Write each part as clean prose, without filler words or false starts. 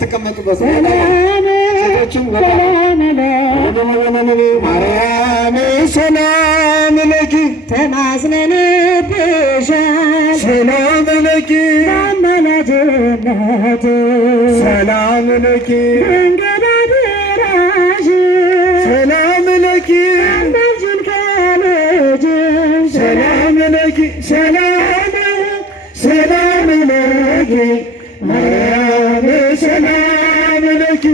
ተቀመጡበት ሴቶችም ማርያም ሰላም ለኪ ተማጽነንብሻል ሰላም ለኪ በአማላጅነት ሰላም ለኪ መንገዳድራሽ ሰላም ለኪ አንዳችን ከልጅሽ ሰላም ለኪ ሰላም ለኪ ማርያም ሰላም ለኪ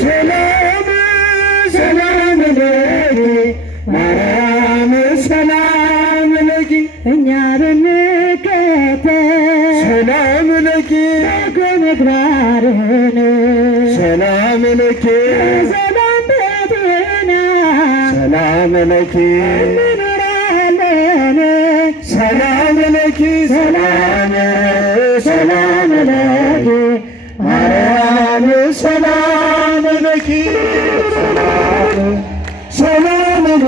ሰላም ለኪ ማርያም ሰላም ለኪ እኛ ብንከተል ሰላም ለኪ በጎ ምግባርህን ሰላም ለኪ ሰላም በጤና ሰላም ለኪ እንኖራለን ሰላም ለኪ ሰላም ለኪ ማርያም ሰላም ለኪ ሰላም ለኪ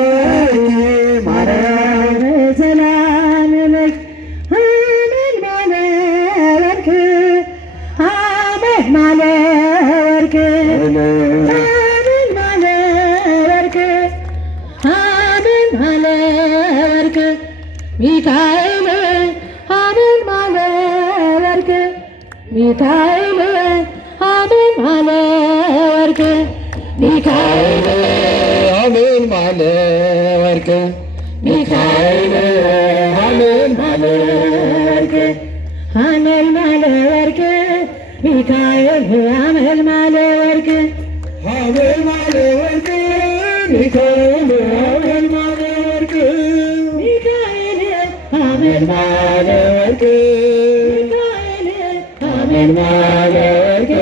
ማርያም ሰላም ለኪ አሜን ማለ ወርቅ አሜን ማለ ወርቅ አሜን ማለ ወርቅ ሚካኤል አሜን ማለ ወርቅ ሚካኤል አሜን ማለ ወርቅ ሚካኤል አሜን ማለ ወርቅ ሚካኤል አሜን ማለ ወርቅ አሜን ማለ ወርቅ ሚካኤል አሜን ማለ ወርቅ አሜን ማለ ወርቅ ሚካኤል አሜን ማለ ወርቅ ሚካኤል አሜን ማለ ወርቅ አሜን ማለ ወርቅ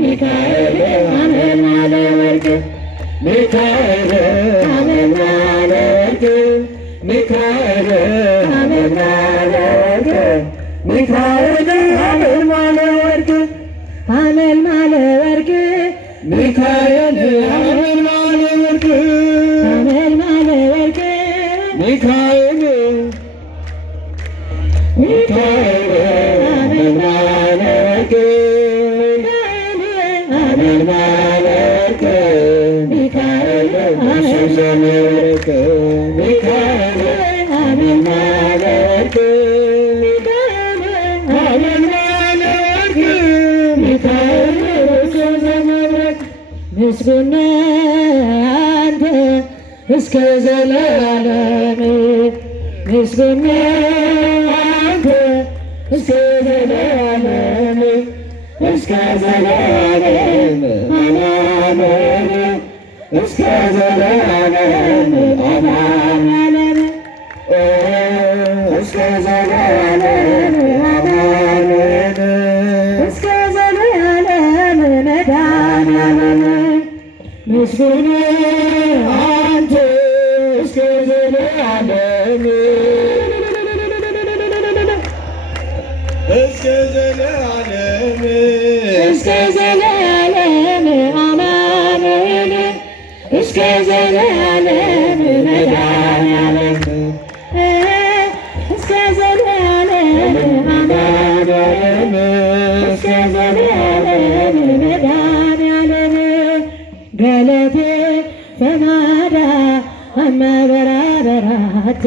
ሚካኤል አሜን ማለ ወርቅ ሚካኤል አሜን ማለ ወርቅ ሚካኤል አሜን ማለ ወርቅ ሚካኤል አሜን ማለ ወርቅ አሜን ማለ ወርቅ ሚካኤል አሜን ማለ ወርቅ አሜን ማለ ወርቅ ሚካኤል ሚካኤል አሜን ማለ ወርቅ አሜን ማለ ወርቅ ሚካኤል አሜን ወርቅ ሚካኤል አሜን ማለ ወርቅ አሜን ማለ ወርቅ ሚካኤል ምስጉን አንተ እስከ ዘላለም ምስጉን አንተ እስከ ዘላለም እስከ ዘላለም አሜን እስከ ዘላለም አሜን እስከ ዘላለም አሜን እስከ ዘላለም መድኃኒዓለም ምስጉን አንተ እስከ ዘላለም እስከ ዘላለም እስከ ዘላለም አሜን እስከ ዘላለም መድኃኒዓለም እስከ ዘላለም አሜን እስከ ዘላለም መድኃኒዓለም ገለቴ ፈናዳ አመበራበራቴ